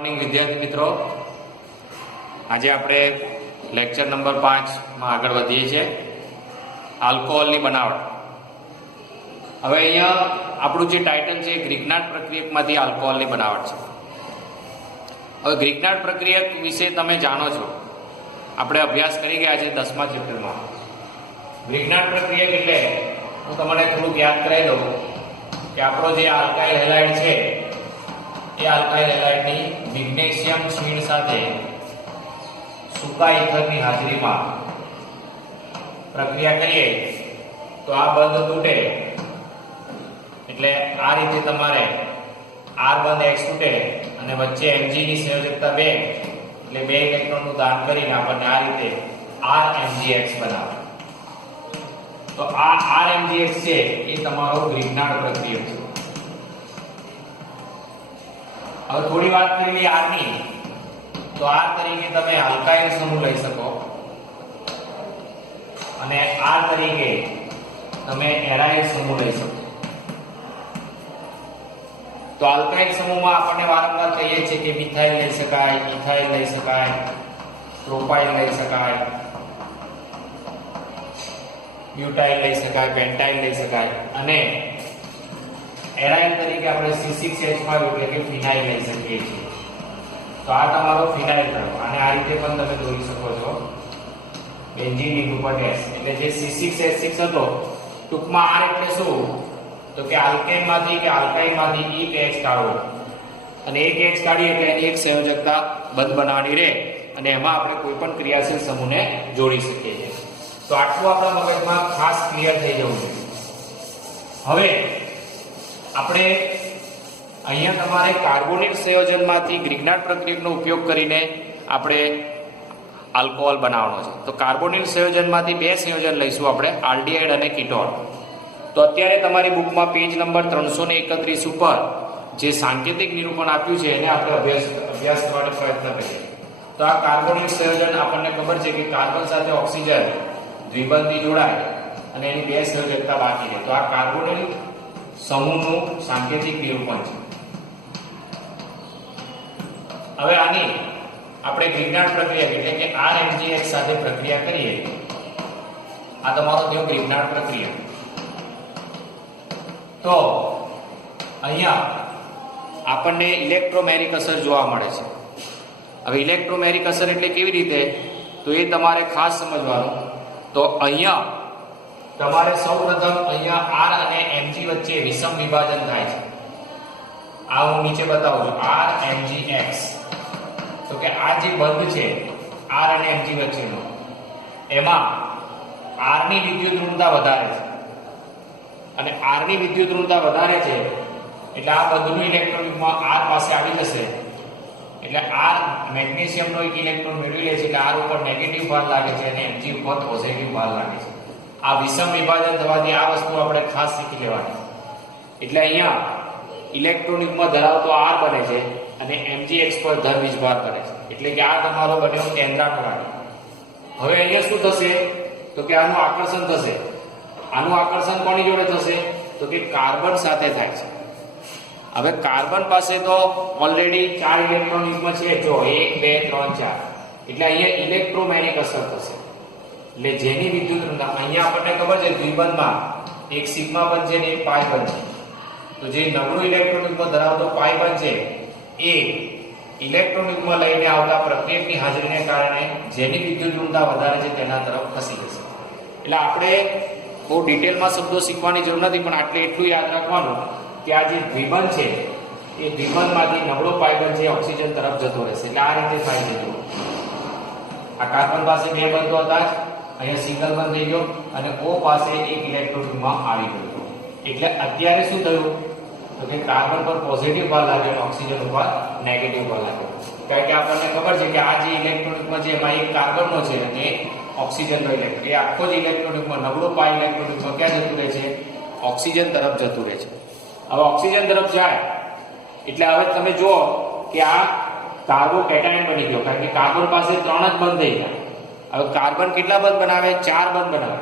Morning વિદ્યાર્થી મિત્રો, આજે આપણે લેક્ચર નંબર 5 માં આગળ વધીએ છીએ આલ્કોહોલની બનાવટ. હવે અહીંયા આપણું જે ટાઇટલ છે ગ્રીકનાટ પ્રક્રિયકમાંથી આલ્કોહોલની બનાવટ છે. હવે ગ્રીકનાટ પ્રક્રિયક વિશે તમે જાણો છો, આપણે અભ્યાસ કરી ગયા છે 10મા ચેપ્ટરમાં. ગ્રીકનાટ પ્રક્રિયક એટલે હું તમને થોડુંક યાદ કરાવી દઉં કે આપણો જે આલ્કાઇલ હેલાઇડ છે એ આલ્કાઇલ હેલાઇડની મેગ્નેશિયમ ક્ષીણ સાથે સૂકા ઇથરની હાજરીમાં પ્રક્રિયા કરીએ તો આ બંધ તૂટે, એટલે આ રીતે તમારે R બંધ X તૂટે અને વચ્ચે Mg ની સંયોજકતા 2, એટલે 2 ઇલેક્ટ્રોનનું દાન કરીને આપણને આ રીતે RMgX બનાવે. તો આ RMgX છે એ તમારો ગ્રીકનાટ પ્રક્રિયક છે. હવે થોડી વાત કરી લઈએ R ની, તો R તરીકે તમે આલ્કાઇલ સમૂહ લઈ શકો અને R તરીકે તમે એરાઇલ સમૂહ લઈ શકો. તો આલ્કાઇલ સમૂહમાં આપણને વારંવાર કહીએ છીએ કે મિથાઇલ લઈ શકાય, ઇથાઇલ લઈ શકાય, પ્રોપાઇલ લઈ શકાય, બ્યુટાઇલ લઈ શકાય, પેન્ટાઇલ લઈ શકાય, અને એરાઇલ તરીકે આપણે C6H5 એટલે કે ફિનાઇલ લઈ શકીએ છીએ. તો આ તમારો ફિનાઇલ થયો, અને આ રીતે પણ તમે દોરી શકો છો બેન્ઝીન નિરૂપક S. એટલે જે C6H6 હતો, ટૂંકમાં R એટલે શું, તો કે આલ્કેનમાંથી કે આલ્કાઇલમાંથી એક X કાઢો, અને એક X કાઢીએ એટલે એની એક સંયોજકતા બંધ બનાવવાની રહે, અને એમાં આપણે કોઈ પણ ક્રિયાશીલ સમૂહને જોડી શકીએ છીએ. તો આટલું આપણા મગજમાં ખાસ ક્લિયર થઈ જવું જોઈએ. હવે આપણે અહીંયા તમારે કાર્બોનિલ સંયોજનમાંથી ગ્રીકનાટ પ્રક્રિયકનો ઉપયોગ કરીને આપણે આલ્કોહોલ બનાવવાનો છે. તો કાર્બોનિલ સંયોજનમાંથી 2 સંયોજન લઈશું આપણે, આલ્ડીહાઇડ અને કીટોન. તો અત્યારે તમારી બુકમાં પેજ નંબર 331 ઉપર જે સાંકેતિક નિરૂપણ આપ્યું છે એને આપણે અભ્યાસ કરવાનો પ્રયત્ન કરીએ. તો આ કાર્બોનિલ સંયોજન આપણને ખબર છે કે કાર્બન સાથે ઓક્સિજન દ્વિબંધી જોડાય અને એની 2 સંયોજકતા બાકી રહે. તો આ કાર્બોનિલ સમૂહનું સાંકેતિક નિરૂપણ છે. હવે આની આપણે ગ્રીકનાટ પ્રક્રિયા એટલે કે RMgX સાથે પ્રક્રિયા કરીએ. આ તમારો થયો ગ્રીકનાટ પ્રક્રિયા. તો અહીંયા આપણને ઇલેક્ટ્રોમેરિક અસર જોવા મળે છે. હવે ઇલેક્ટ્રોમેરિક અસર એટલે કેવી રીતે, તો એ તમારે ખાસ સમજવાનું. તો અહીંયા તમારે સૌપ્રથમ અહીંયા R અને Mg વચ્ચે વિષમ વિભાજન થાય છે. આ હું નીચે બતાવું છું, RMgX. તો કે આ જે બંધ છે R અને Mg વચ્ચેનો, એમાં R ની વિદ્યુત ઋણતા વધારે છે, અને R ની વિદ્યુત ઋણતા વધારે છે એટલે આ બંધનું ઇલેક્ટ્રોન R પાસે આવી જશે, એટલે R મેગ્નેશિયમનો એક ઇલેક્ટ્રોન મેળવી લે છે, એટલે R ઉપર નેગેટિવ ભાર લાગે છે અને Mg ઉપર પોઝિટિવ ભાર લાગે છે. આ વિષમ વિભાજન થવાથી આ વસ્તુ આપણે ખાસ શીખી લેવાની. એટલે અહીંયા ઇલેક્ટ્રોનિકમાં ધરાવતો R બને છે અને MgX પર ધન વીજભાર બને છે, એટલે કે આ તમારો બન્યો કેન્દ્રાપરાગ. હવે અહીંયા શું થશે, તો કે આનું આકર્ષણ થશે. આનું આકર્ષણ કોની જોડે થશે, તો કે કાર્બન સાથે થાય છે. હવે કાર્બન પાસે તો ઓલરેડી 4 ઇલેક્ટ્રોન યુગ્મ છે, જો 1 2 3 4, એટલે અહીંયા ઇલેક્ટ્રોમેરિક અસર થશે. એટલે જેની વિદ્યુત ઋણતા અહીંયા આપણને ખબર છે દ્વિબંધમાં એક સિગ્મા બંધ છે ને એક પાઈ બંધ છે. તો જે નબળું ઇલેક્ટ્રોન યુગ્મ ધરાવતો પાઈ બંધ છે એ ઇલેક્ટ્રોન યુગ્મ લઈને આવતા પ્રક્રિયકની હાજરીને કારણે જેની વિદ્યુત ઋણતા વધારે છે તેના તરફ ખસી જશે. એટલે આપણે બહુ ડિટેલમાં શબ્દો શીખવાની જરૂર નથી, પણ આટલે એટલું યાદ રાખવાનું કે આ જે દ્વિબંધ છે એ દ્વિબંધમાંથી નબળો પાઈ બંધ છે ઓક્સિજન તરફ જતો રહેશે. એટલે આ રીતે થાય છે. આ કાર્બન પાસે 2 બંધો હતા, અહીંયા સિંગલ બંધ થઈ ગયો અને O પાસે એક ઇલેક્ટ્રોન આવી ગયો. એટલે અત્યારે શું થયું, તો કે કાર્બન પર પોઝિટિવ ભાર લાગ્યો અને ઓક્સિજન ઉપર નેગેટિવ ભાર લાગ્યો. કારણ કે આપણને ખબર છે કે આ જે ઇલેક્ટ્રોનિકમાં છે એમાં એક કાર્બનનો છે અને ઓક્સિજનનો ઇલેક્ટ્રોન, એ આખો જ ઇલેક્ટ્રોનિકમાં નબળો પાઈ ઇલેક્ટ્રોનિકમાં ક્યાં જતું રહે છે, ઓક્સિજન તરફ જતું રહે છે. હવે ઓક્સિજન તરફ જાય એટલે હવે તમે જુઓ કે આ કાર્બોકેટાયન બની ગયો, કારણ કે કાર્બન પાસે 3 જ બંધ થઈ ગયા. હવે કાર્બન કેટલા બંધ બનાવે, 4 બંધ બનાવે.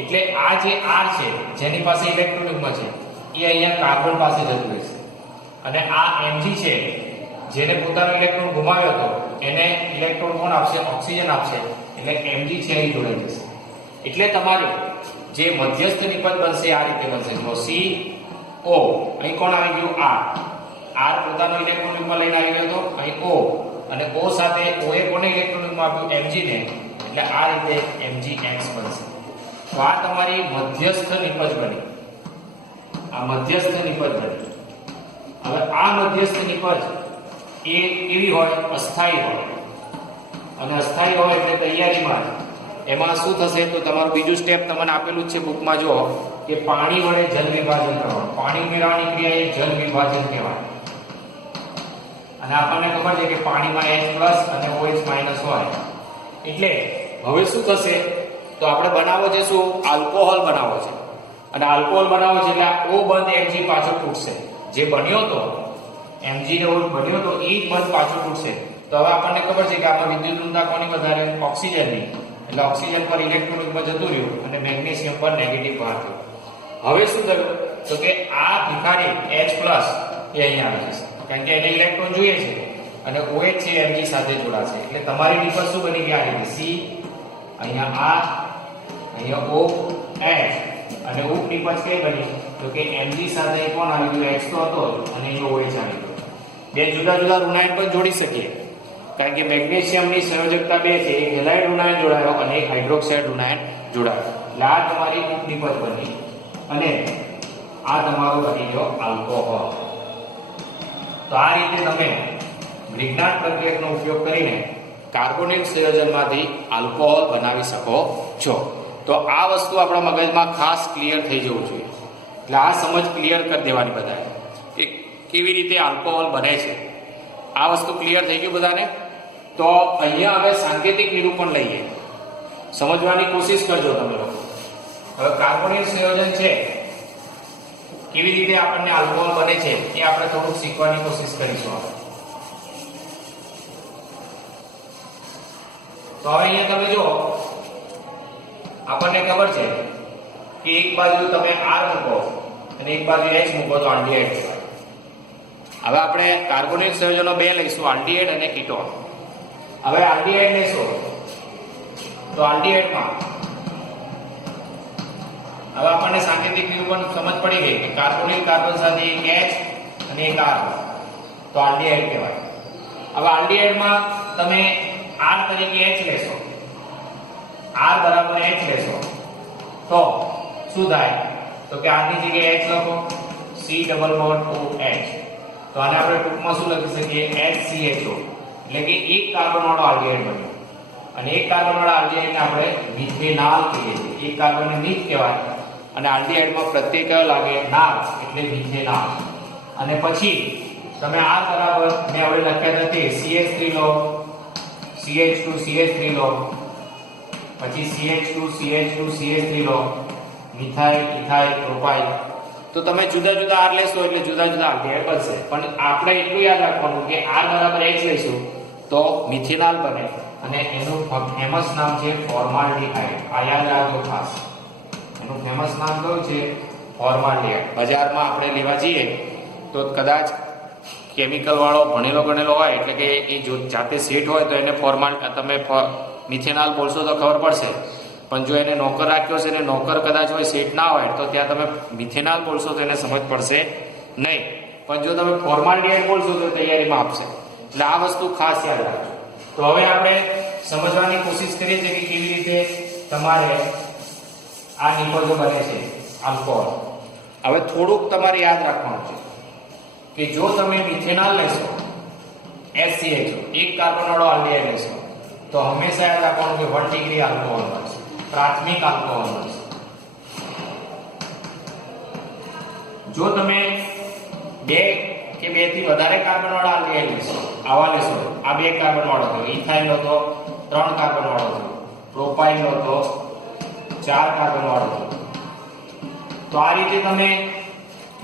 એટલે આ જે R છે જેની પાસે ઇલેક્ટ્રોન યુગ્મ છે એ અહીંયા કાર્બન પાસે જતું રહેશે, અને આ Mg છે જેને પોતાનો ઇલેક્ટ્રોન ગુમાવ્યો હતો એને ઇલેક્ટ્રોન કોણ આપશે? ઓક્સિજન આપશે. એટલે Mg છે એ જોડાઈ જશે. એટલે તમારે જે મધ્યસ્થ નિપજ બનશે આ રીતે બનશે. તો CO અહીં કોણ આવી ગયું? R પોતાનો ઇલેક્ટ્રોન યુગ્મ લઈને આવી ગયો હતો અહીં O, અને O સાથે OA કોને ઇલેક્ટ્રોન યુગ્મ આપ્યું? Mg ને. એટલે આ રીતે Mgx બનશે. તો આ તમારી મધ્યસ્થ નિપજ બની. આ મધ્યસ્થ નિપજ બની. હવે આ મધ્યસ્થ નિપજ એ કેવી હોય? અસ્થાયી હોય. અને અસ્થાયી હોય એટલે તૈયારીમાં એમાં શું થશે? તો તમારું બીજું સ્ટેપ તમને આપેલું જ છે બુકમાં, જો કે પાણી વડે જલ વિભાજન કરવાનું. પાણી ઉમેરવાની ક્રિયા એ જલ વિભાજન કહેવાય. અને આપણને ખબર છે કે પાણીમાં H+ અને OH- હોય. એટલે હવે શું થશે? તો આપણે બનાવવો છે શું? આલ્કોહોલ બનાવવો છે. અને આલ્કોહોલ બનાવવો છે એટલે આ O બંધ Mg પાછળ તૂટશે. જે બન્યો તો Mg ને O બન્યો તો એ જ બંધ પાછળ તૂટશે. તો હવે આપણને ખબર છે કે આમાં વિદ્યુત ઋણતા કોની વધારે? ઓક્સિજનની. એટલે ઓક્સિજન પર ઇલેક્ટ્રોન યુગ્મ જતું રહ્યું અને મેગ્નેશિયમ પર નેગેટિવ બહાર થયું. હવે શું થયું? તો કે આ ભિખારી H+ એ અહીંયા આવી જશે, કારણ કે એને ઇલેક્ટ્રોન જોઈએ છે. અને OH છે Mg સાથે જોડાશે. એટલે તમારી નિપજ શું બની ગઈ? આ રીતે C, અહીંયા R, અહીંયા O, H, અને ઉપનિપજ કઈ બની? તો કે Mg સાથે કોણ આવી ગયું? H તો હતો અને અહીંયા OH આવી ગયો. બે જુદા જુદા ઋણાયન પણ જોડી શકીએ, કારણ કે મેગ્નેશિયમની સંયોજકતા બે છે. એક હેલાઇડ ઋણાયન જોડાયો અને એક હાઇડ્રોક્સાઇડ ઋણાયન જોડાયો. એટલે આ તમારી ઉપનિપજ બની અને આ તમારો બની ગયો આલ્કોહોલ. તો આ રીતે તમે ગ્રિગ્નાર્ડ પ્રક્રિયકનો ઉપયોગ કરીને કાર્બોનેટ સંયોજનમાંથી આલ્કોહોલ બનાવી શકો છો. તો આ વસ્તુ આપણા મગજમાં ખાસ ક્લિયર થઈ જવું જોઈએ. એટલે આ સમજ ક્લિયર કરી દેવાની બધાએ કે કેવી રીતે આલ્કોહોલ બને છે. આ વસ્તુ ક્લિયર થઈ ગયું બધાને? તો અહીંયા હવે સાંકેતિક નિરૂપણ લઈએ. સમજવાની કોશિશ કરજો તમે લોકો. હવે કાર્બોનેટ સંયોજન છે કેવી રીતે આપણને આલ્કોહોલ બને છે એ આપણે થોડુંક શીખવાની કોશિશ કરીશું. તો હવે અહીંયા તમે જો આપણને ખબર છે કે એક બાજુ તમે R મૂકો અને એક બાજુ H મૂકો તો આલ્ડીહાઇડ કહેવાય. હવે આપણે કાર્બોનેટ સંયોજનો બે લઈશું, આલ્ડીહાઇડ અને કીટોન. હવે આલ્ડીહાઇડ લેશો તો આલ્ડીહાઇડમાં હવે આપણને સાંકેતિક નિરૂપણ સમજ પડી ગઈ કે કાર્બોનિલ કાર્બન સાથે એક H અને એક R તો આલ્ડીહાઇડ કહેવાય. હવે આલ્ડીહાઇડમાં તમે R તરીકે H લેશો, R બરાબર H લેશો તો શું થાય? તો કે R ની જગ્યાએ H લખો, C=OH. તો આને આપણે ટૂંકમાં શું લખી શકીએ? HCHO. એટલે કે એક કાર્બન વાળો આલ્ડીહાઇડ બન્યો. અને એક કાર્બન વાળા આલ્ડીહાઇડને આપણે મિથેનાલ કહીએ છીએ. એક કાર્બનને મિથ કહેવાય અને આલ્ડીહાઇડમાં પ્રત્યય કયો લાગે? નાલ, એટલે મિથેનાલ. અને પછી તમે R બરાબર મેં હવે લખ્યા હતા તે CH3 લો, CH2 CH3 લો, પછી CH2 CH2 CH3 લો, મિથાઇલ ઇથાઇલ પ્રોપાઇલ. તો તમે જુદા જુદા R લેશો એટલે જુદા જુદા આલ્ડીહાઇડ બનશે. પણ આપણે એટલું યાદ રાખવાનું કે R બરાબર H લઈશું તો મિથેનાલ બને અને એનું ફેમસ નામ છે ફોર્માલ્ડીહાઇડ. આ યાદ રાખજો ખાસ. એનું ફેમસ નામ કયું છે? ફોર્માલ્ડીહાઇડ. બજારમાં આપણે લેવા જઈએ તો કદાચ કેમિકલ વાળો ભણેલો ગણેલો હોય એટલે કે એ જો જાતે સેટ હોય તો એને તમે મિથેનાલ બોલશો તો ખબર પડશે. પણ જો એને નોકર રાખ્યો છે ને નોકર કદાચ હોય સેટ ના હોય તો ત્યાં તમે મિથેનાલ બોલશો તો એને સમજ પડશે નહીં. પણ જો તમે ફોર્માલ્ડીહાઇડ બોલશો તો તૈયારીમાં આપશે. એટલે આ વસ્તુ ખાસ યાદ રાખજો. તો હવે આપણે સમજવાની કોશિશ કરીએ છીએ કે કેવી રીતે તમારે આ નિપજો બને છે આલ્કોહોલ. હવે થોડુંક તમારે યાદ રાખવાનું છે કે જો તમે મિથેનાલ લેશો HCHO, એક કાર્બન વાળો આલ્ડીહાઇડ લેશો તો હંમેશા યાદ રાખવાનું કે 1 ડિગ્રી આલ્કોહોલ બનશે, પ્રાથમિક આલ્કોહોલ બનશે. જો તમે 2 કે 2 થી વધારે કાર્બન વાળા આલ્ડીહાઇડ લેશો, આવા લેશો, આ 2 કાર્બન વાળો થયો, ઇથાઇલ હતો 3 કાર્બન વાળો થયો, પ્રોપાઇલ હતો 4 કાર્બન વાળો થયો. તો આ રીતે તમે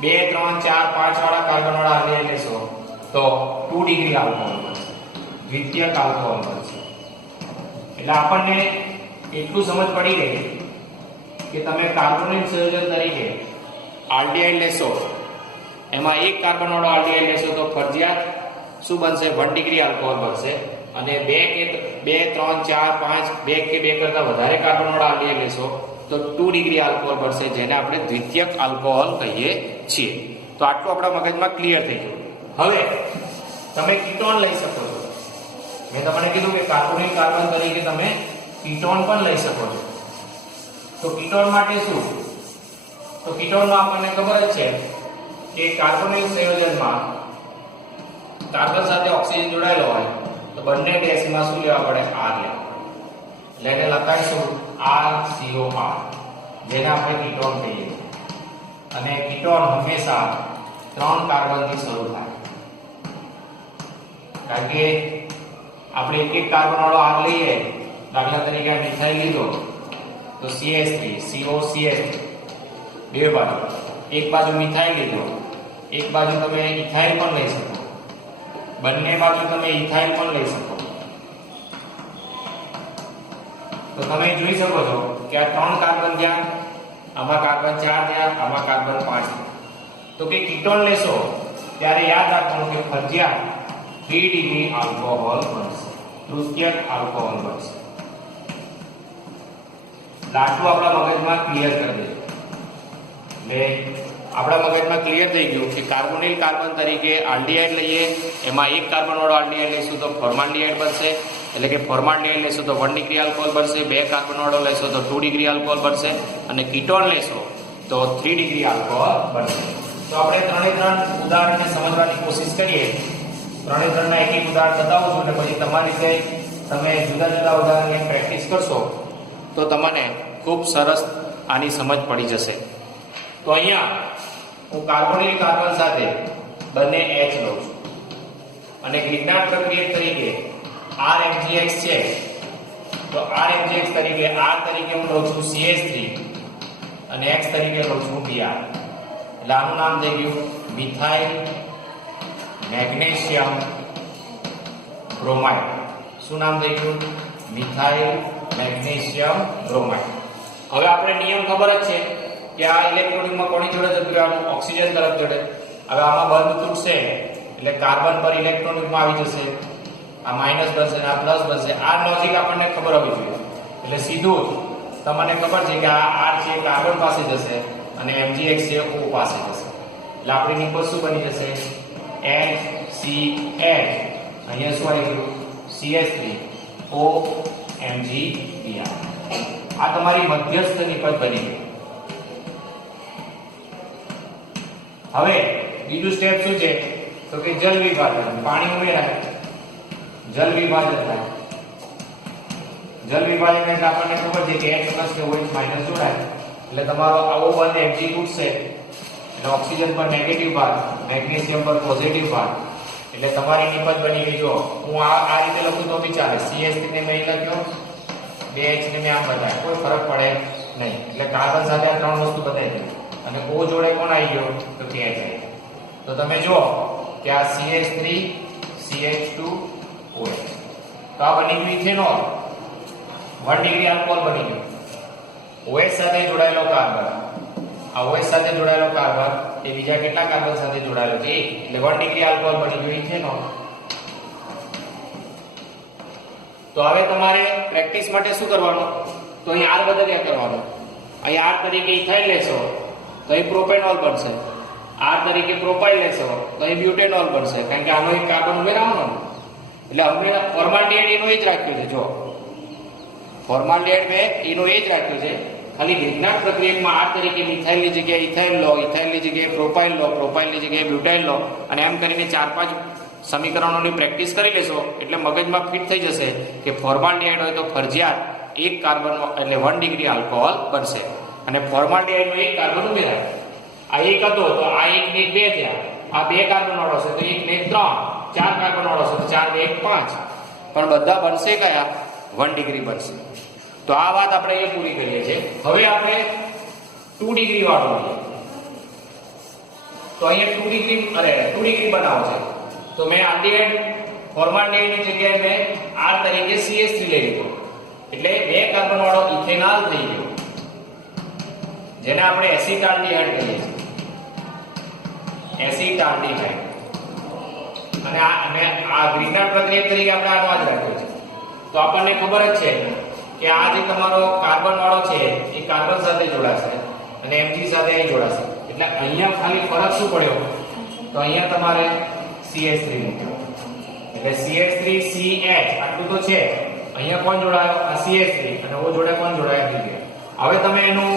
2, 3, 4, 5 વાળા કાર્બન વાળા આલ્ડીહાઇડ લેશો તો 2 ડિગ્રી આલ્કોહોલ બનશે, દ્વિતીયક આલ્કોહોલ બનશે. એટલે આપણને એટલું સમજ પડી ગઈ કે તમે કાર્બોનેટ સંયોજન તરીકે આલ્ડીહાઇડ લેશો, એમાં એક કાર્બન વાળો આલ્ડીહાઇડ લેશો તો ફરજિયાત શું બનશે? 1 ડિગ્રી આલ્કોહોલ બનશે. અને 2 કે 2 3 4 5 2 કે 2 કરતા વધારે કાર્બન વાળા આલ્ડીહાઇડ લેશો તો 2 ડિગ્રી આલ્કોહોલ બનશે, જેને આપણે દ્વિતીયક આલ્કોહોલ કહીએ છીએ. તો આટલું આપણા મગજમાં ક્લિયર થઈ ગયું. હવે તમે કીટોન લઈ શકો છો. મેં તમને કીધું કે કાર્બોનિલ કાર્બન તરીકે તમે કીટોન પણ લઈ શકો છો. તો કીટોન માટે શું? તો કીટોનમાં આપણને ખબર જ છે કે કાર્બોનિલ સંયોજનમાં કાર્બન સાથે ઓક્સિજન જોડાયેલો હોય તો બંને ડેશમાં શું લેવા પડે? R લેવા. એટલે એને લખાઈશું RCOR, જેને આપણે કીટોન કહીએ. અને કીટોન હંમેશા 3 કાર્બનથી શરૂ થાય. કારણ કે આપણે એક કાર્બન વાળો R લઈએ, દાખલા તરીકે મિથાઇલ લીધો તો CH3 COCH3 બે બાજુ, એક બાજુ મિથાઇલ લીધો, એક બાજુ તમે ઇથાઇલ પણ લઈ શકો, બંને બાજુ તમે ઇથાઇલ પણ લઈ શકો. તો તમે જોઈ શકો છો કે આ 3 કાર્બન ત્યાં, આમાં કાર્બન 4 ત્યાં, આમાં કાર્બન 5. તો કે કીટોન લેશો ત્યારે યાદ રાખવાનું કે ફરજિયાત 3 ડિગ્રી આલ્કોહોલ બનશે, તૃતીયક આલ્કોહોલ બનશે. આટલું આપણા મગજમાં ક્લિયર કરી દેજો. એટલે આપણા મગજમાં ક્લિયર થઈ ગયું કે કાર્બોનિલ કાર્બન તરીકે આલ્ડીહાઇડ લઈએ, એમાં એક કાર્બન વાળો આલ્ડીહાઇડ લઈશું તો ફોર્માલ્ડીહાઇડ બનશે. એટલે કે ફોર્માલ્ડીહાઇડ લેશો તો 1 ડિગ્રી આલ્કોહોલ બનશે, 2 કાર્બન વાળો લેશો તો 2 ડિગ્રી આલ્કોહોલ બનશે, અને કીટોન લેશો તો 3 ડિગ્રી આલ્કોહોલ બનશે. તો આપણે 3 ઉદાહરણને સમજવાની કોશિશ કરીએ. 3 ના એક ઉદાહરણ બતાવું છું, અને પછી તમારી રીતે તમે જુદા જુદા ઉદાહરણની પ્રેક્ટિસ કરશો તો તમને ખૂબ સરસ આની સમજ પડી જશે. તો અહીંયા હું કાર્બોનિલ કાર્બન સાથે બંને H લઉં છું, અને ગ્લિગ્નાટ પ્રક્રિયક તરીકે RMgX છે તો RMgX તરીકે R તરીકે હું લઉં છું CH3 અને X તરીકે લઉં છું Br. એટલે આનું નામ થઈ ગયું મિથાઇલ મેગ્નેશિયમ બ્રોમાઇડ. શું નામ થઈ ગયું? Methyl magnesium bromide. હવે આપણે નિયમ ખબર જ છે કે આ ઇલેક્ટ્રોનિકમાં કોની જોડે જતું રહેવાનું? ઓક્સિજન તરફ જોડે. હવે આમાં બંધ તૂટશે એટલે કાર્બન પર ઇલેક્ટ્રોનિકમાં આવી જશે, આ માઇનસ બનશે અને આ પ્લસ બનશે. આ લોજિક આપણને ખબર હોવી જોઈએ. એટલે સીધું જ તમને ખબર છે કે આ R છે કાર્બન પાસે જશે અને MgX છે O પાસે જશે. એટલે આપણી નિકોલ શું બની જશે? HCH. અહીંયા શું આવી ગયું? CH3 O MgBr. આ તમારી મધ્યસ્થ નિપજ બની ગઈ. હવે બીજું સ્ટેપ શું છે? તો કે જલ વિભાજન. પાણી ઉમેરાય, જલ વિભાજન થાય. જલ વિભાજન એટલે આપણને ખબર છે કે H+ કે OH- જોડાય એટલે તમારો આવો બંધ Mg તૂટશે એટલે ઓક્સિજન પર નેગેટિવ ભાગ, મેગ્નેશિયમ પર પોઝિટિવ ભાગ. એટલે તમારી નિપજ બની ગઈ. જો હું આ રીતે લખું તો બી ચાલે. CH3 ને મેં લખ્યો, 2H ને મેં આમ બતાવ્યો, કોઈ ફરક પડે નહીં. એટલે કાર્બન સાથે આ 3 વસ્તુ બતાવી દીધી. અને O જોડે કોણ આવી ગયો? તો કે H આવી ગયો. તો તમે જુઓ કે આ CH3 CH2 OH. તો આ બની ગયું ઇથેનોલ. 1 ડિગ્રી આલ્કોહોલ બની ગયું. OH સાથે જોડાયેલો કાર્બન, આ OH સાથે જોડાયેલો કાર્બન એ બીજા કેટલા કાર્બન સાથે જોડાયેલો છે? એટલે 1 ડિગ્રી આલ્કોહોલ બની ગયું ઇથેનોલ. તો હવે તમારે પ્રેક્ટિસ માટે શું કરવાનું? તો અહીં R બદલ્યા કરવાનું. અહીં R તરીકે ઇથાઇલ લેશો તો અહીં પ્રોપેનોલ બનશે. R તરીકે પ્રોપાઇલ લેશો તો અહીં બ્યુટેનોલ બનશે, કારણ કે આનો એક કાર્બન ઉમેરવાનો. એટલે અમે ફોર્માલ્ડીહાઇડ એનો એ જ રાખ્યું છે. જો ફોર્માલ્ડીહાઇડ મેં એનો એ જ રાખ્યું છે, ખાલી ગ્લિગ્નાટ પ્રક્રિયકમાં R તરીકે મિથાઇલની જગ્યાએ ઇથાઇલ લો, ઇથાઇલની જગ્યાએ પ્રોપાઇલ લો, પ્રોપાઇલની જગ્યાએ બ્યુટાઇલ લો, અને એમ કરીને 4-5 સમીકરણોની પ્રેક્ટિસ કરી લેશો એટલે મગજમાં ફિટ થઈ જશે કે ફોર્માલ્ડીહાઇડ હોય તો ફરજિયાત એક કાર્બન એટલે 1 ડિગ્રી આલ્કોહોલ બનશે, અને ફોર્માલ્ડીહાઇડનો એક કાર્બન ઉમેરાય. આ એક હતો તો આ 1 ને 1 2 થયા. આ 2 કાર્બન વાળો છે તો 1 ને 1 3, 4 કાર્બન વાળો છે તો 4 ને 1 5. પણ બધા બનશે કયા? 1 ડિગ્રી બનશે. તો આ વાત આપણે એ પૂરી કરીએ છીએ. હવે આપણે 2 ડિગ્રી વાળો લઈએ. તો અહીંયા 2 ડિગ્રી બનાવો છે. તો મેં આલ્ડીહાઇડ ફોર્માલ્ડીહાઇડની જગ્યાએ મેં R તરીકે CH3 લઈ લીધો. એટલે 2 કાર્બન વાળો ઇથેનોલ થઈ ગયો, જેને આપણે એસિટાલ્ડીહાઇડ કહીએ છીએ. એસિટાલ્ડીહાઇડ. અને આ ગ્રીનહાર્ડ પ્રક્રિયા તરીકે આપણે આનો જ રાખ્યો છે. તો આપણને ખબર જ છે કે આ જે તમારો કાર્બન વાળો છે એ કાર્બન સાથે જોડાશે અને Mg સાથે અહીં જોડાશે. એટલે અહીંયા ખાલી ફરક શું પડ્યો? તો અહીંયા તમારે CH3 મૂક્યો. એટલે CH3CH આટલું તો છે. અહીંયા કોણ જોડાયો? આ CH3 અને ઓ જોડે કોણ જોડાયા? Helium. હવે તમે એનું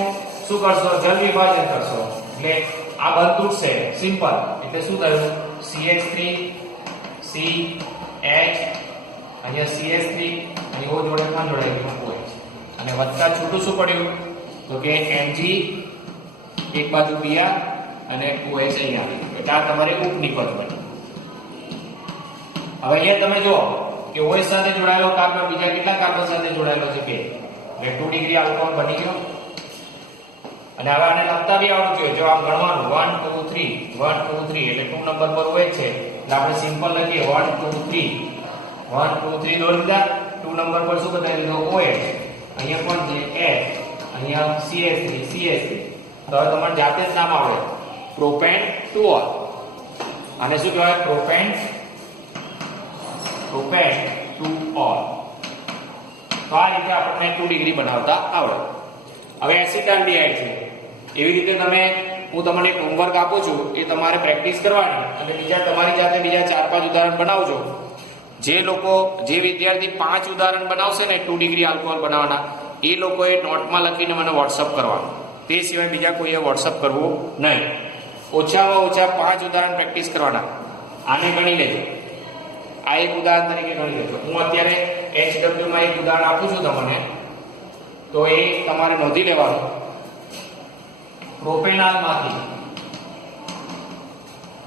શું કરશો? જલ વિભાજન કરશો. એટલે આ બંધ તૂટશે. સિમ્પલ. એટલે શું થયું? CH3 CH અહીંયા CH3 અને ઓ જોડે કોણ જોડાયું? OH. અને વત્તા છૂટું શું પડ્યું? તો કે Mg એક બાજુ Br અને OH અહીંયા. એટલે આ તમારે ઉપનિપજ બને. હવે અહીંયા તમે જો કે OH સાથે જોડાયેલો કાર્બન બીજા કેટલા કાર્બન સાથે જોડાયેલો છે? 2. એટલે 2 ડિગ્રી આલ્કોહોલ બની ગયો. અને હવે આને લખતા બી આવડવું જોઈએ. જો આમ ગણવાનું 1 2 3 1 2 3 એટલે 2 નંબર પર OH છે. એટલે આપણે સિમ્પલ લખીએ 1 2 3 1 2 3 દોરી દીધા. 2 નંબર પર શું બતાવી દીધો? OH. અહીંયા કોણ છે? H. અહીંયા CH3 CH3. તો હવે તમારે જાતે જ નામ આવડે. પ્રોપેન ટુઓલ. આને શું કહેવાય? પ્રોપેન ટુઓલ. તો આ રીતે આપણને 2 ડિગ્રી બનાવતા આવડે. હવે એસિટાલ્ડિહાઇડ છે. એવી રીતે તમે હું તમને એક હોમવર્ક આપું છું એ તમારે પ્રેક્ટિસ કરવાની અને બીજા તમારી જાતે બીજા 4-5 ઉદાહરણ બનાવજો. જે વિદ્યાર્થી 5 ઉદાહરણ બનાવશે ને 2 ડિગ્રી આલ્કોહોલ બનાવવાના એ લોકોએ નોટમાં લખીને મને WhatsApp કરવાનું. તે સિવાય બીજા કોઈએ WhatsApp કરવું નહીં. ઓછામાં ઓછા 5 ઉદાહરણ પ્રેક્ટિસ કરવાના. આને ગણી લેજો. આ એક ઉદાહરણ તરીકે ગણી લેજો. હું અત્યારે HW માં એક ઉદાહરણ આપું છું તમને. તો એ તમારે નોંધી લેવાનું.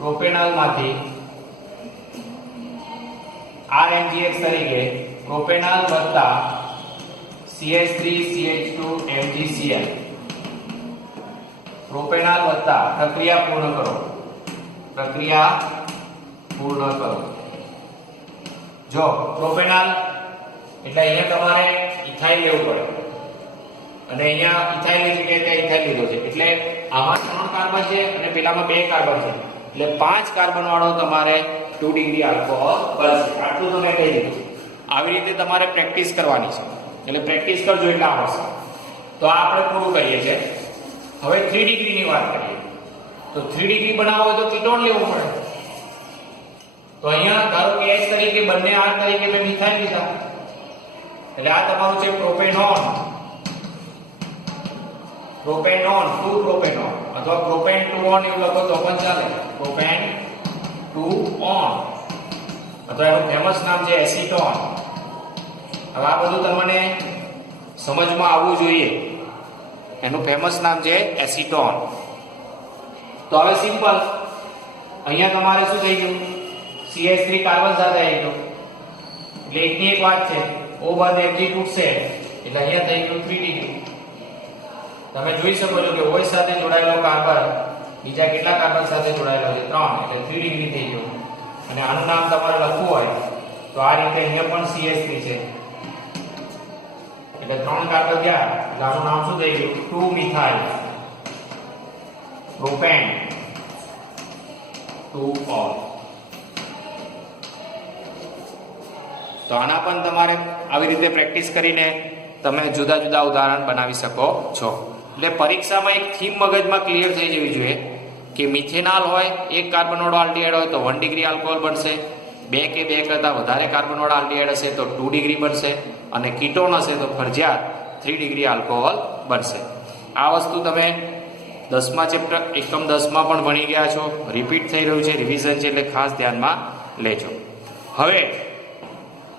પ્રોપેનોલમાંથી RMgX તરીકે પ્રોપેનોલ વત્તા CH3CH2 MgCl. પ્રોપેનોલ વત્તા પ્રક્રિયા પૂર્ણ કરો. જો પ્રોપેનોલ એટલે અહીંયા તમારે ઇથાઇલ લેવું પડે અને અહીંયા ઇથાઇલની જગ્યાએ ઇથાઇલ લીધો છે. એટલે આમાં 3 કાર્બન છે અને પેલામાં 2 કાર્બન છે. એટલે 5 કાર્બન વાળો તમારે 2 ડિગ્રી આલ્કોહોલ બનશે. આટલું તમે કહી દીધું. આવી રીતે તમારે પ્રેક્ટિસ કરવાની છે. એટલે પ્રેક્ટિસ કરજો એટલે આવડશે. તો આ આપણે પૂરું કરીએ છીએ. હવે 3 ડિગ્રીની વાત કરીએ. તો 3 ડિગ્રી બનાવવો હોય તો કીટોન લેવું પડે. તો અહીંયા ધારો કે H તરીકે બંને R તરીકે મેં મિથાઇલ લીધા. એટલે આ તમારું છે પ્રોપેનોન 2 પ્રોપેનોન અથવા પ્રોપેન 2 ઓન એવું લખો તો પણ ચાલે. પ્રોપેન 2 ઓન અથવા એનું ફેમસ નામ છે એસિટોન. હવે આ બધું તમને સમજમાં આવવું જોઈએ. એનું ફેમસ નામ છે એસિટોન. તો હવે સિમ્પલ અહીંયા તમારે શું થઈ ગયું? CH3 કાર્બન સાથે આવી ગયો. એટલે એકની એક વાત છે. O બાદ Mg તૂટશે એટલે અહીંયા થઈ ગયું 3 ડિગ્રી. તમે જોઈ શકો છો કે OH સાથે જોડાયેલો કાર્બન બીજા કેટલા કાર્બન સાથે જોડાયેલો છે? 3. એટલે 3 ડિગ્રી થઈ ગયું. અને આનું નામ તમારે લખવું હોય તો આ રીતે અહીંયા પણ CH3 છે. એટલે 3 કાર્બન ગયા એટલે આનું નામ શું થઈ ગયું? 2 મિથાઇલ પ્રોપેન 2ઓલ. તો આના પણ તમારે આવી રીતે પ્રેક્ટિસ કરીને તમે જુદા જુદા ઉદાહરણ બનાવી શકો છો. એટલે પરીક્ષામાં એક થીમ મગજમાં ક્લિયર થઈ જવી જોઈએ કે મિથેનોલ હોય, 1 કાર્બન વાળો આલ્ડીહાઇડ હોય તો 1 ડિગ્રી આલ્કોહોલ બનશે. 2 કે 2 કરતાં વધારે કાર્બન વાળા આલ્ડીહાઇડ હશે તો 2 ડિગ્રી બનશે. અને કીટોન હશે તો ફરજિયાત 3 ડિગ્રી આલ્કોહોલ બનશે. આ વસ્તુ તમે 10મા ચેપ્ટર એકમ 10માં પણ ભણી ગયા છો. રિપીટ થઈ રહ્યું છે, રિવિઝન છે, એટલે ખાસ ધ્યાનમાં લેજો. હવે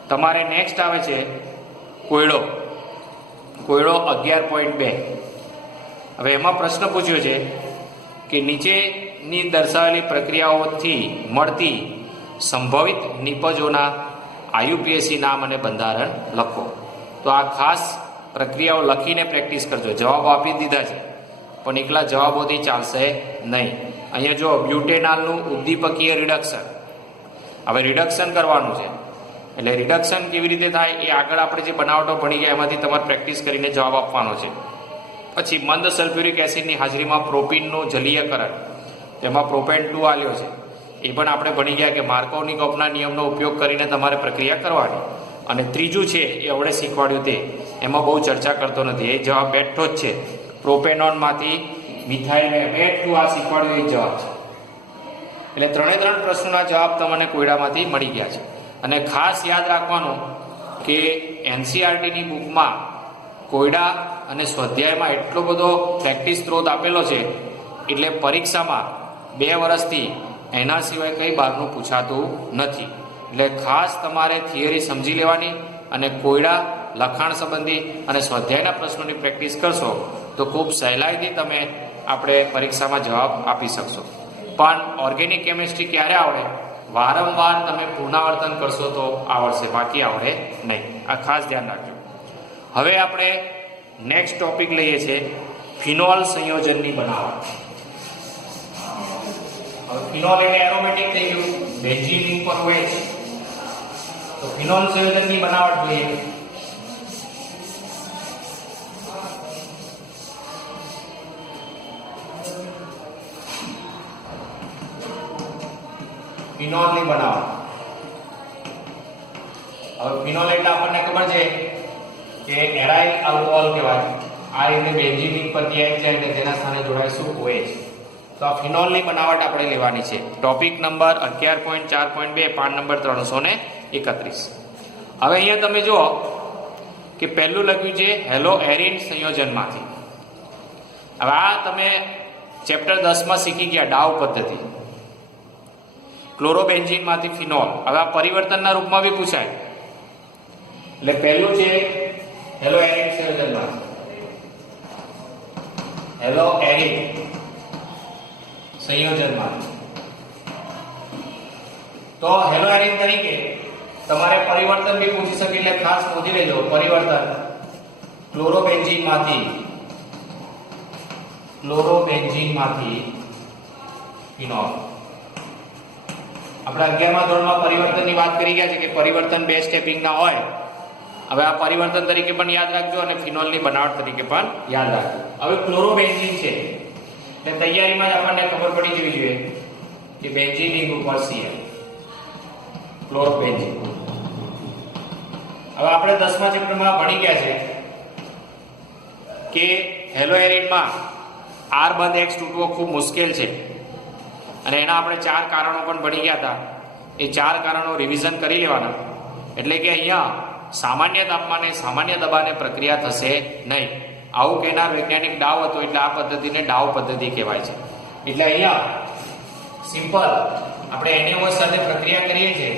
તમારે નેક્સ્ટ આવે છે કોયડો 11.2. હવે એમાં પ્રશ્ન પૂછ્યો છે કે નીચેની દર્શાવેલી પ્રક્રિયાઓથી મળતી સંભવિત નિપજોના IUPAC નામ અને બંધારણ લખો. તો આ ખાસ પ્રક્રિયાઓ લખીને પ્રેક્ટિસ કરજો. જવાબ આપી દીધા છે પણ એકલા જવાબોથી ચાલશે નહીં. અહીંયા જો બ્યુટેનોલનું ઉદ્દીપકીય રિડક્શન. હવે રિડક્શન કરવાનું છે. એટલે રિડક્શન કેવી રીતે થાય એ આગળ આપણે જે બનાવટો ભણી ગયા એમાંથી તમારે પ્રેક્ટિસ કરીને જવાબ આપવાનો છે. પછી મંદ સલ્ફ્યુરિક એસિડની હાજરીમાં પ્રોપીનનું જલીયકરણ. તેમાં પ્રોપેન 2 આલ્યો છે. એ પણ આપણે ભણી ગયા કે માર્કોની કપના નિયમનો ઉપયોગ કરીને તમારે પ્રક્રિયા કરવાની. અને ત્રીજું છે એ હવે શીખવાડ્યું તે એમાં બહુ ચર્ચા કરતો નથી, એ જવાબ બેઠો જ છે. પ્રોપેનોનમાંથી મિથાઇલ બેઠું આ શીખવાડ્યું એ જવાબ છે. એટલે 3 પ્રશ્નોના જવાબ તમને કોયડામાંથી મળી ગયા છે. અને ખાસ યાદ રાખવાનું કે એનસીઆરટીની બુકમાં કોયડા અને સ્વાધ્યાયમાં એટલો બધો પ્રેક્ટિસ સ્ત્રોત આપેલો છે એટલે પરીક્ષામાં 2 વર્ષથી એના સિવાય કંઈ બહારનું પૂછાતું નથી. એટલે ખાસ તમારે થિયરી સમજી લેવાની અને કોયડા, લખાણ સંબંધી અને સ્વાધ્યાયના પ્રશ્નોની પ્રેક્ટિસ કરશો તો ખૂબ સહેલાઈથી તમે આપણે પરીક્ષામાં જવાબ આપી શકશો. પણ ઓર્ગેનિક કેમિસ્ટ્રી ક્યારે આવડે? વારંવાર તમે પુનરાવર્તન કરશો તો આવડશે, બાકી આવડે નહીં. આ ખાસ ધ્યાન રાખજો. હવે આપણે નેક્સ્ટ ટોપિક લઈએ છીએ ફિનોલ સંયોજનની બનાવટ. હવે ફિનોલ એટલે એરોમેટિક થઈ ગયું, બેન્ઝીન ઉપર હોય છે, તો ફિનોલ સંયોજનની બનાવટ જોઈએ. ફિનોલની બનાવટ. હવે ફિનોલ એટલે આપણને ખબર છે કે એરાઇલ આલ્કોહોલ કહેવાય. આ રીતે બેન્ઝીન પર જાય છે અને તેના સ્થાને જોડાય શું હોય છે. તો આ ફિનોલની બનાવટ આપણે લેવાની છે. Topic number 11.4.2 PAN number 331. હવે અહીંયા તમે જુઓ કે પહેલું લખ્યું છે હેલો એરિન સંયોજનમાંથી. હવે આ તમે ચેપ્ટર 10 માં શીખી ગયા ડાવ પદ્ધતિ. ક્લોરોબેન્ઝીનમાંથી ફિનોલ. હવે આ પરિવર્તનના રૂપમાં બી પૂછાય. એટલે પહેલું છે હેલો એરિન સંયોજનમાં. હેલો એરિન સંયોજનમાં. તો હેલો એરિન તરીકે તમારે પરિવર્તન બી પૂછી શકે એટલે ખાસ નોંધી લેજો. પરિવર્તન ક્લોરોબેન્ઝીનમાંથી ફિનોલ. આપણે 11મા ધોરણમાં પરિવર્તનની વાત કરી ગયા છે કે પરિવર્તન 2 સ્ટેપિંગના હોય. હવે આ પરિવર્તન તરીકે પણ યાદ રાખજો અને ફિનોલની બનાવટ તરીકે પણ યાદ રાખજો. હવે ક્લોરોબેન્ઝીન છે એટલે તૈયારીમાં જ આપણને ખબર પડી જવી જોઈએ કે બેન્ઝીન ઉપર Cl ક્લોરોબેન્ઝીન. હવે આપણે 10મા ચેપ્ટરમાં ભણી ગયા છે કે હેલોએરિનમાં R બંધ X તૂટવો ખૂબ મુશ્કેલ છે અને એના આપણે 4 કારણો પણ ભણી ગયા હતા. એ 4 કારણો રિવિઝન કરી લેવાના. એટલે કે અહીંયા સામાન્ય તાપમાને સામાન્ય દબાણે પ્રક્રિયા થશે નહીં. આવું કહેનાર વૈજ્ઞાનિક ડાવ હતો એટલે આ પદ્ધતિને ડાવ પદ્ધતિ કહેવાય છે. એટલે અહીંયા સિમ્પલ આપણે NaOH સાથે પ્રક્રિયા કરીએ છીએ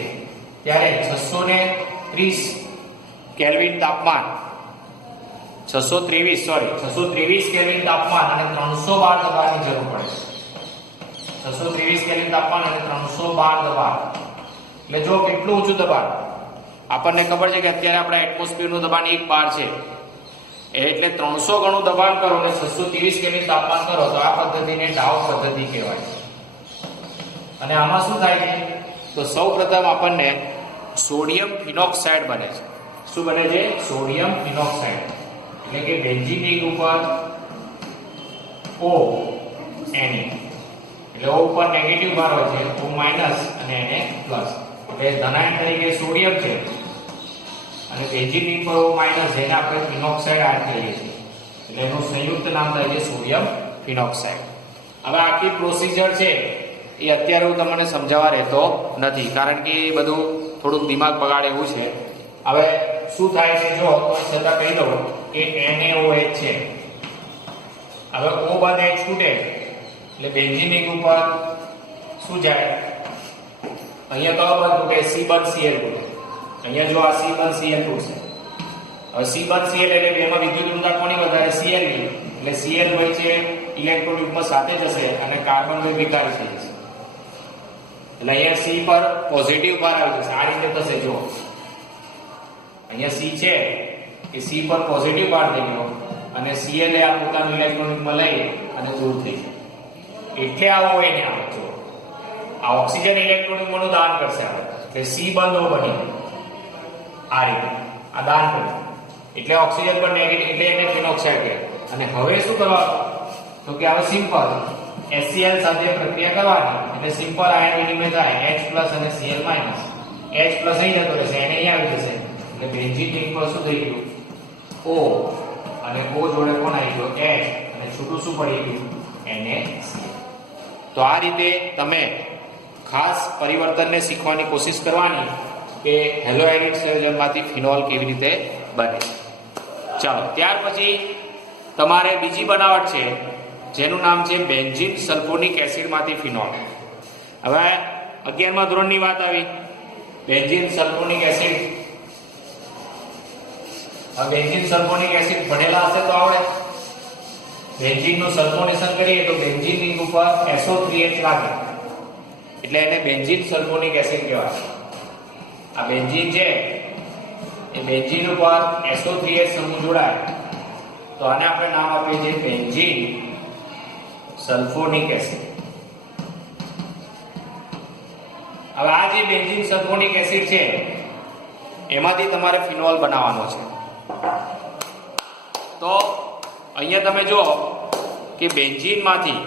ત્યારે 630 કેલ્વિન તાપમાન 623 કેલ્વિન તાપમાન અને 312 દબાણની જરૂર પડે છે. 623 કેલ્વિન તાપમાન અને 312 દબાણ. એટલે જો કેટલું ઊંચું દબાણ આપણને ખબર છે કે અત્યારે આપણા એટમોસ્ફિયરનું દબાણ 1 bar છે. એટલે 300 ગણું દબાણ કરો અને 630 કેલ્વિન તાપમાન કરો તો આ પદ્ધતિને ડાવ પદ્ધતિ કહેવાય. અને આમાં શું થાય છે તો સૌપ્રથમ આપણને સોડિયમ ફિનોક્સાઇડ બને છે. શું બને છે? Sodium phenoxide. એટલે કે બેન્ઝીન ઉપર O Na એટલે O ઉપર નેગેટિવ ભાર હોય છે, O માઈનસ અને Na પ્લસ. એટલે ધનાયન તરીકે સોડિયમ છે અને બેન્ઝીન ઉપર O માઈનસ જેને આપણે ફિનોક્સાઇડ એડ કરીએ છીએ એટલે એનું સંયુક્ત નામ થાય છે સોડિયમ ફિનોક્સાઇડ. હવે આખી પ્રોસિજર છે એ અત્યારે હું તમને સમજાવવા રહેતો નથી કારણ કે એ બધું થોડુંક દિમાગ બગાડે એવું છે. હવે શું થાય છે જો તો છતાં કહી દઉં કે NaOH છે. હવે O બંધ H તૂટે એટલે બેન્ઝીન ઉપર શું જાય? અહીંયા કયો બંધ તૂટે? C બંધ Cl તૂટે. અહીંયા જો આ C બંધ Cl તૂટશે. હવે C બંધ Cl એટલે બેમાં વિદ્યુત ઋણતા કોની વધારે? Cl ની. એટલે Cl હોય છે ઇલેક્ટ્રોન યુગ્મ સાથે જશે અને કાર્બન બે વિકારી થઈ જશે. એટલે અહીંયા C પર પોઝિટિવ ભાર આવી જશે. આ રીતે થશે જો અહીંયા C છે એ C પર પોઝિટિવ ભાર થઈ ગયો અને Cl આ પોતાનું ઇલેક્ટ્રોન યુગ્મ લઈ અને દૂર થઈ જાય. એટલે આવો હોય ને આવે જો આ ઓક્સિજન ઇલેક્ટ્રોન યુગ્મનું દાન કરશે આપણે. એટલે C બંધ O બની આ રીતે આ દાન કરે એટલે ઓક્સિજન પર નેગેટિવ એટલે એને ફિનોક્સાઇડ કહે. અને હવે શું કરવાનું તો કે હવે સિમ્પલ HCl સાથે પ્રક્રિયા કરવાની એટલે સિમ્પલ આયન વિનિમય થાય H+ અને Cl-. H+ અહીં જતો રહેશે એને અહીં આવી જશે એટલે બેન્ઝીન રિંગ પર શું થઈ ગયું O અને O જોડે કોણ આવી ગયો H અને છૂટું શું પડી ગયું NaCl. તો આ રીતે તમે ખાસ પરિવર્તનને શીખવાની કોશિશ કરવાની કે હેલોઆયનિક સંયોજનમાંથી ફિનોલ કેવી રીતે બને. ચાલો ત્યાર પછી તમારે બીજી બનાવટ છે જેનું નામ છે બેન્ઝીન સલ્ફોનિક એસિડમાંથી ફિનોલ. હવે 11મા ધોરણની વાત આવી. બેન્ઝીન સલ્ફોનિક એસિડ, આ બેન્ઝીન સલ્ફોનિક એસિડ ભણેલા હશે તો આવડે. બેન્ઝીનનું સલ્ફોનેશન કરીએ તો બેન્ઝીન રિંગ ઉપર SO3H લાગે એટલે એને બેન્ઝીન સલ્ફોનિક એસિડ કહેવાય. આ બેન્ઝીન છે એ બેન્ઝીન ઉપર SO3H સમૂહ જોડાય તો આને આપણે નામ આપીએ છીએ બેન્ઝીન સલ્ફોનિક એસિડ. હવે આ જે બેન્ઝીન સલ્ફોનિક એસિડ છે એમાંથી તમારે ફિનોલ બનાવવાનો છે. તો અહીંયા તમે જુઓ કે બેન્ઝીનમાંથી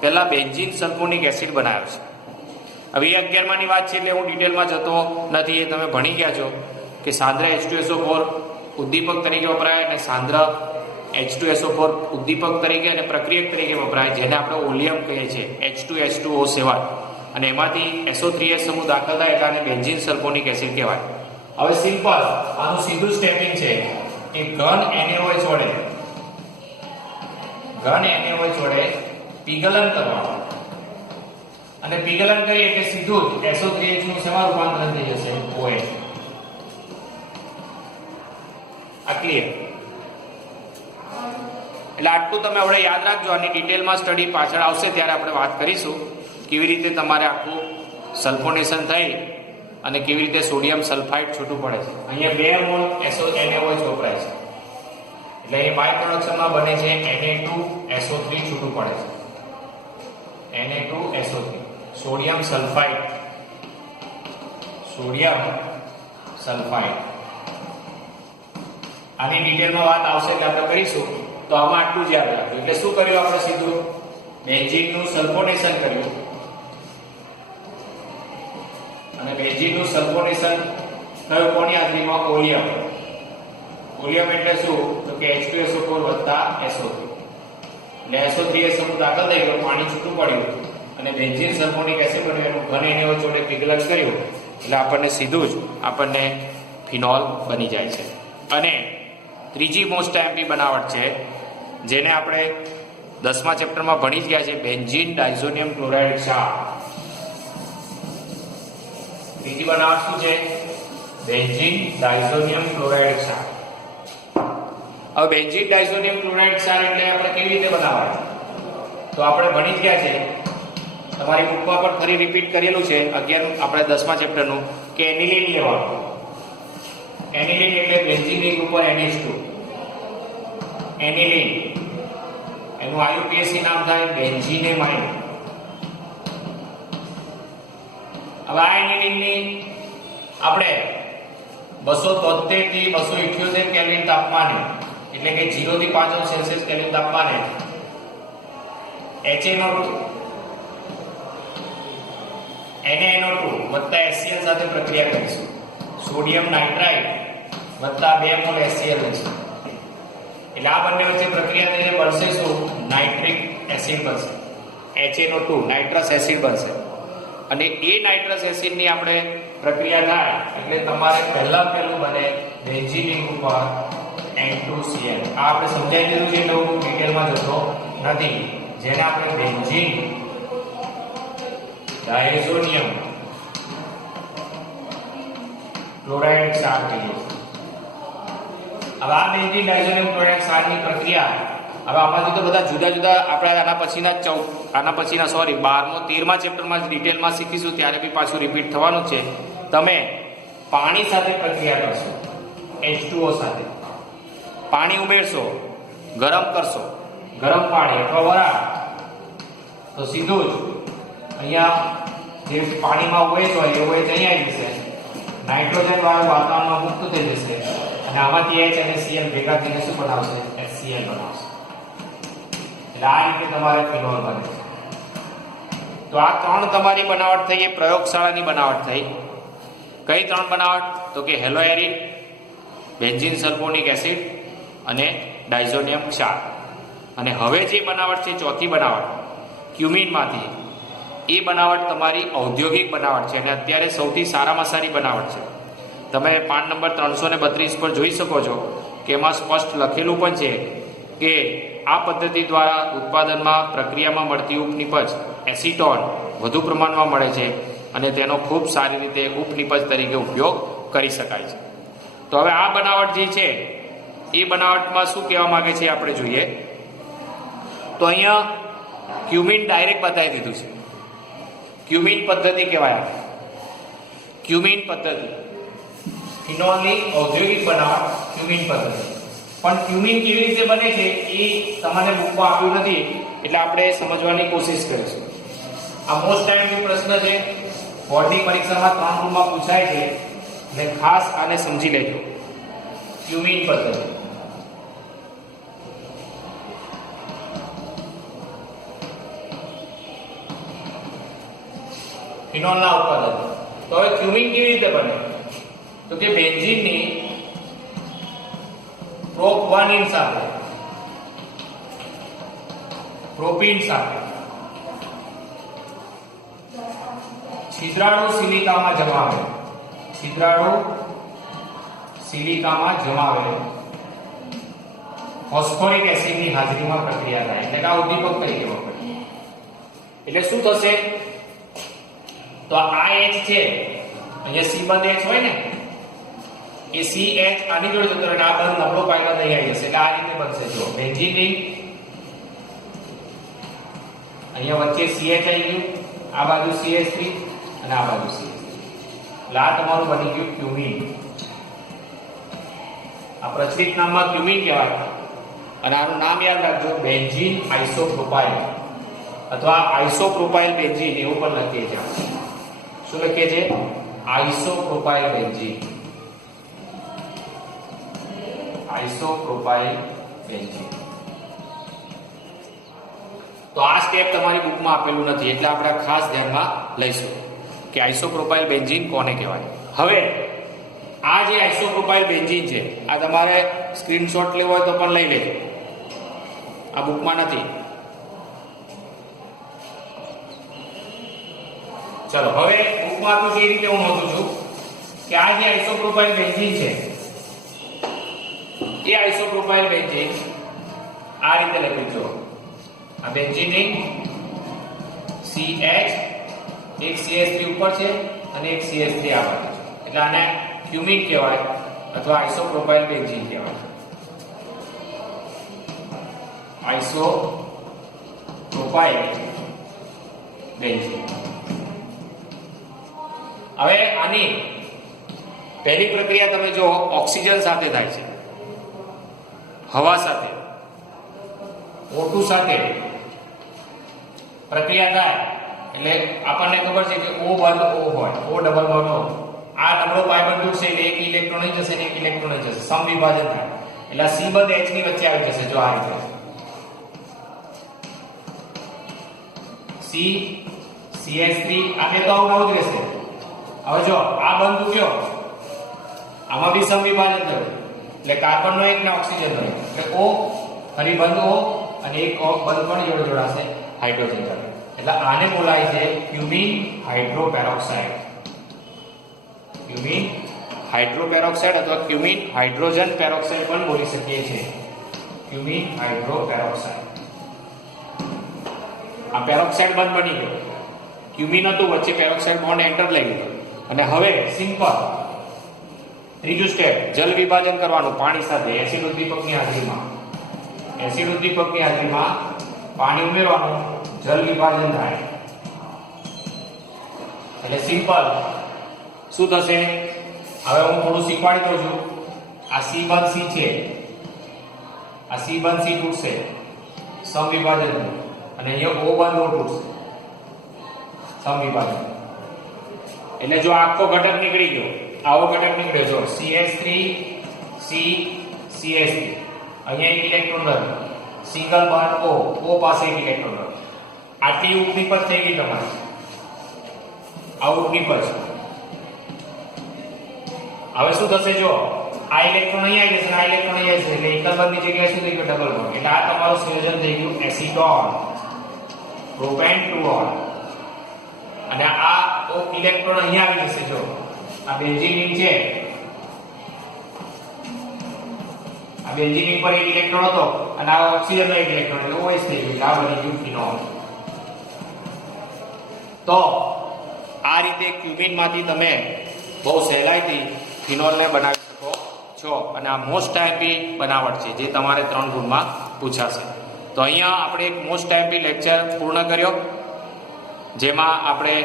પહેલા બેન્ઝીન સલ્ફોનિક એસિડ બનાવ્યો છે. હવે 11માની વાત છે એટલે હું ડિટેલમાં જતો નથી, એ તમે ભણી ગયા છો કે સાંદ્ર H2SO4 ઉદ્દીપક તરીકે વપરાય અને સાંદ્ર H2SO4 ઉદ્દીપક તરીકે અને પ્રક્રિયક તરીકે વપરાય જેને આપણે ઓલિયમ કહીએ છીએ H2H2O7 અને એમાંથી SO3H સમૂહ દાખલ થાય એટલે આને બેન્ઝીન સલ્ફોનિક એસિડ કહેવાય. હવે સિમ્પલ આનું સીધું સ્ટેપિંગ છે કે ઘન NaOH વડે પીગલન કરવાનું અને પીગલન કરીએ એટલે સીધું જ SO3H નું શેમાં રૂપાંતરણ થઈ જશે OH. આ ક્લિયર? એટલે આટલું તમે હવે યાદ રાખજો. આની ડિટેલમાં સ્ટડી પાછળ આવશે ત્યારે આપણે વાત કરીશું કેવી રીતે તમારે આખું સલ્ફોનેશન થઈ અને કેવી રીતે સોડિયમ સલ્ફાઇડ છૂટું પડે છે. અહીંયા 2 મોલ NaOH વપરાય છે એટલે અહીં બાય પ્રોડક્શનમાં બને છે Na2SO3 છૂટું પડે છે. Na2SO3 સોડિયમ સલ્ફાઇડ આની ડિટેલમાં વાત આવશે એટલે આપણે કરીશું. તો આમાં આટલું જ યાદ રાખજો. એટલે શું કર્યું આપણે સીધું બેન્ઝીનનું સલ્ફોનેશન કર્યું અને બેન્ઝીનનું સલ્ફોનેશન થયું કોની હાજરીમાં ઓલિયમ. ઓલિયમ એટલે શું તો કે H2SO4 + SO3 એટલે SO3H સમૂહ દાખલ થઈ ગયો, પાણી છૂટું પડ્યું અને બેન્ઝીન સલ્ફોનિક એસિડ બન્યું. એનું ઘન NaOH જોડે પીગલન કર્યું એટલે આપણને સીધું જ આપણને ફિનોલ બની જાય છે. અને ત્રીજી મોસ્ટ એમ્પી બનાવટ છે જેને આપણે 10મા ચેપ્ટરમાં ભણી જ ગયા છે, બેન્ઝીન ડાયઝોનિયમ ક્લોરાઇડ ક્ષાર. ત્રીજી બનાવટ શું છે? બેન્ઝીન ડાયઝોનિયમ ક્લોરાઇડ ક્ષાર. હવે બેન્ઝીન ડાયઝોનિયમ ક્લોરાઇડ ક્ષાર એટલે આપણે કેવી રીતે બનાવવાય તો આપણે ભણી જ ગયા છે. તમારી બુકમાં પણ ફરી રિપીટ કરેલું છે 11 આપણે 10મા ચેપ્ટરનું કે એનિલિન લેવાનું. એનિલિન એટલે બેન્ઝીન રિંગ ઉપર NH2 એનિલિન, એનું IUPAC નામ થાય બેન્ઝીનેમાઇડ. હવે આ એનિલિનની આપણે 273 થી 278 કેલ્વિન તાપમાને એટલે કે 0 થી 5°C કેલ્વિન તાપમાને NaNO2 વત્તા HCl સાથે પ્રક્રિયા કરીશું. સોડિયમ નાઇટ્રાઇડ વત્તા 2 મોલ HCl લઈશું એટલે આ બંને વચ્ચે પ્રક્રિયા થઈને બનશે શું? નાઇટ્રિક એસિડ બનશે. HNO2 નાઇટ્રસ એસિડ બનશે અને એ નાઇટ્રસ એસિડની આપણે પ્રક્રિયા થાય એટલે તમારે પહેલું બને બેન્ઝીન રિંગ ઉપર N2Cl. આ આપણે સમજાવી દીધું છે એટલે હું ડિટેલમાં જતો નથી. જેને આપણે બેન્ઝીન ડાયઝોનિયમ ક્લોરાઇડ ક્ષાર કહીએ છીએ. હવે આ બેન્ઝીન ડાયઝોનિયમ ક્લોરાઇડ ક્ષારની પ્રક્રિયા હવે આમાંથી તો બધા જુદા જુદા આપણે આના પછીના 12મા 13મા ચેપ્ટરમાં જ ડિટેલમાં શીખીશું ત્યારે બી પાછું રિપીટ થવાનું છે. તમે પાણી સાથે પ્રક્રિયા કરશો, H2O સાથે પાણી ઉમેરશો, ગરમ કરશો, ગરમ પાણી અથવા વરાળ તો સીધું જ અહીંયા જે પાણીમાં OH હોય એ OH અહીંયા આવી જશે, નાઇટ્રોજન વાયુ વાતાવરણમાં મુક્ત થઈ જશે અને આમાંથી H અને Cl ભેગા થઈને શું બનાવશે? HCl બનાવશે. એટલે આ રીતે તમારે ફિનોલ બને છે. તો આ ત્રણ તમારી બનાવટ થઈ, એ પ્રયોગશાળાની બનાવટ થઈ. કઈ ત્રણ બનાવટ? તો કે હેલોએરિન, બેન્ઝીન સલ્ફોનિક એસિડ અને ડાયઝોનિયમ ક્ષાર. અને હવે જે બનાવટ છે ચોથી બનાવટ ક્યુમિનમાંથી, એ બનાવટ તમારી ઔદ્યોગિક બનાવટ છે અને અત્યારે સૌથી સારામાં સારી બનાવટ છે. તમે પાન નંબર 332 પર જોઈ શકો છો કે એમાં સ્પષ્ટ લખેલું પણ છે કે આ પદ્ધતિ દ્વારા ઉત્પાદનમાં પ્રક્રિયામાં મળતી ઉપનિપજ એસિટોન વધુ પ્રમાણમાં મળે છે અને તેનો ખૂબ સારી રીતે ઉપનિપજ તરીકે ઉપયોગ કરી શકાય છે. તો હવે આ બનાવટ જે છે એ બનાવટમાં શું કહેવા માંગે છે આપણે જોઈએ. તો અહીંયા ક્યુમિન ડાયરેક્ટ બતાવી દીધું છે. ક્યુમિન પદ્ધતિ કહેવાય. ક્યુમિન પદ્ધતિ ફિનોલની ઔદ્યોગિક બનાવટ ક્યુમિન પદ્ધતિ. પણ ક્યુમિન કેવી રીતે બને છે એ તમને બુકમાં આપ્યું નથી, એટલે આપણે સમજવાની કોશિશ કરીશું. આ મોસ્ટ ટાઈમનો પ્રશ્ન છે, બોર્ડની પરીક્ષામાં 3 ગુણમાં પૂછાય છે, એટલે ખાસ આને સમજી લેજો. ક્યુમિન પદ્ધતિ. ફિનોલના ઉત્પાદન. તો હવે ક્યુમિન કેવી રીતે બને? તો કે બેન્ઝીનની પ્રોપ1 સાથે પ્રોપીન સાથે છિદ્રાળુ સિલિકામાં જમાવે, છિદ્રાળુ સિલિકામાં જમાવે ફોસ્ફોરિક એસિડની હાજરીમાં પ્રક્રિયા થાય, એટલે કે આ ઉદ્દીપક તરીકે વપરાય. એટલે શું થશે? તો આ H છે, અહીંયા C બંધ H હોય ને, એ CH આની જોડે જતો રહે, આ બંધ નબળો પાયલો નહીં આવી જશે. એટલે આ રીતે બનશે. જો બેન્ઝીનની અહીંયા વચ્ચે CH આવી ગયું, આ બાજુ CH3 અને આ બાજુ CH3. એટલે આ તમારું બની ગયું ક્યુમિન. આ પ્રચલિત નામમાં ક્યુમિન કહેવાય. અને આનું નામ યાદ રાખજો, બેન્ઝીન આઇસોપ્રોપાઇલ અથવા આઇસોપ્રોપાઇલ બેન્ઝીન એવું પણ લખીએ છીએ. શું લખીએ છીએ? આઇસોપ્રોપાઇલ બેન્ઝીન. આઇસોપ્રોપાઇલ બેન્ઝીન. તો આ સ્ટેપ તમારી બુકમાં આપેલું નથી, એટલે આપણે ખાસ ધ્યાનમાં લઈશું કે આઇસોપ્રોપાઇલ બેન્ઝીન કોને કહેવાય. હવે આ જે આઇસોપ્રોપાઇલ બેન્ઝીન છે, આ તમારે સ્ક્રીનશોટ લેવો હોય તો પણ લઈ લેજો, આ બુકમાં નથી. ચલો હવે બુકમાં તો જે રીતે હું નોંધું છું કે આ જે આઇસોપ્રોપાઇલ બેન્ઝીન છે, એ આઇસોપ્રોપાઇલ બેન્ઝીન આ રીતે લખ્યું છે. આ બેન્ઝીન CH, એક CH3 ઉપર છે અને એક CH3 આ બાજુ છે, એટલે આને ક્યુમિન કહેવાય અથવા આઇસોપ્રોપાઇલ બેન્ઝીન કહેવાય. આઇસોપ્રોપાઇલ બેન્ઝીન. હવે આની પહેલી પ્રક્રિયા તમે જો ઓક્સિજન સાથે થાય છે, હવા સાથે, O2 સાથે પ્રક્રિયા થાય એટલે આપણને ખબર છે કે O બંધ O હોય, O ડબલ બંધ O. આ નબળો પાય બંધ છે એટલે એક ઇલેક્ટ્રોન અહીં જશે ને એક ઇલેક્ટ્રોન અહીં જશે, સમવિભાજન થાય એટલે C બંધ H ની વચ્ચે આવી જશે. જો આ રીતે C CH3 આ બે તો આવું જ રહેશે. હવે જો આ બંધ ઉગ્યો, આમાં બી સમવિભાજન થયું એટલે કાર્બનનો એક ને ઓક્સિજન થયો, એટલે O ફરી બંધ O અને એક બંધ પણ જોડે જોડાશે હાઇડ્રોજન સાથે. એટલે આને બોલાય છે ક્યુમિન હાઇડ્રોપેરોક્સાઇડ. ક્યુમિન હાઇડ્રોપેરોક્સાઇડ અથવા ક્યુમિન હાઇડ્રોજન પેરોક્સાઇડ પણ બોલી શકીએ છીએ. ક્યુમિન હાઇડ્રોપેરોક્સાઇડ. આ પેરોક્સાઇડ બંધ બની ગયો, ક્યુમિન હતું વચ્ચે પેરોક્સાઇડ બોન્ડ એન્ટર લઈ લીધો અને હવે સિમ્પલ ત્રીજું સ્ટેપ, જલ વિભાજન કરવાનું પાણી સાથે. એસિડ ઉદ્દીપકની હાજરીમાં, એસિડ ઉદ્દીપકની હાજરીમાં પાણી ઉમેરવાનું, જલ વિભાજન થાય એટલે સિમ્પલ શું થશે? હવે હું થોડું શીખવાડી દઉં છું. આ C બંધ C છે, આ C બંધ C તૂટશે, સમવિભાજન, અને અહીંયા O બંધ O તૂટશે, સમવિભાજન. એટલે જો આખો ઘટક નીકળી ગયો, આવો ઘટક નીકળ્યો, જો CH3 C CH3, અહીંયા એક ઇલેક્ટ્રોન રહ્યો, સિંગલ બોન્ડ O પાસે એક ઇલેક્ટ્રોન રહ્યો. આટલી ઉપનિપજ થઈ ગઈ તમારી. આઉટ નીકળશે. હવે શું થશે જો આ ઇલેક્ટ્રોન અહીંયા આવી જશે, આ ઇલેક્ટ્રોન અહીંયા જશે, એટલે એકલ બંધની જગ્યાએ શું થઈ ગયું? Double bond. એટલે આ તમારું સંયોજન થઈ ગયું એસીટોન પ્રોપેન 2 ઓન. અને આ ઇલેક્ટ્રોન અહીંયા આવી જશે. જો આ બેન્ઝીન છે, આ બેન્ઝીન પર એક ઇલેક્ટ્રોન હતો અને આ ઓક્સિજનનો એક ઇલેક્ટ્રોન, એટલે OH થઈ ગયું. એટલે આ બની ગયું ફિનોલ. તો આ રીતે ક્યુબિનમાંથી તમે બહુ સહેલાઈથી ફિનોલને બનાવી શકો છો. અને આ મોસ્ટ ટાઈપી બનાવટ છે જે તમારે 3 ગુણમાં પૂછાશે. તો અહીંયા આપણે એક મોસ્ટ ટાઈપી લેક્ચર પૂર્ણ કર્યો, જેમાં આપણે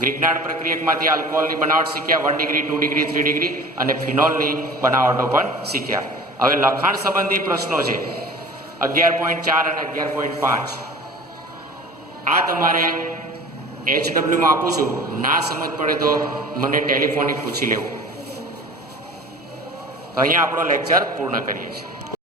ગ્રિગ્નાર્ડ પ્રક્રિયકમાંથી આલ્કોહોલની બનાવટ શીખ્યા, 1 ડિગ્રી, 2 ડિગ્રી, 3 ડિગ્રી, અને ફિનોલની બનાવટો પણ શીખ્યા. હવે લખાણ સંબંધી પ્રશ્નો છે 11.4 અને 11.5. આ તમારે HW માં આપું છું. ના સમજ પડે તો મને ટેલિફોનિક પૂછી લેવું. તો અહીંયા આપણો લેક્ચર પૂર્ણ કરીએ છીએ.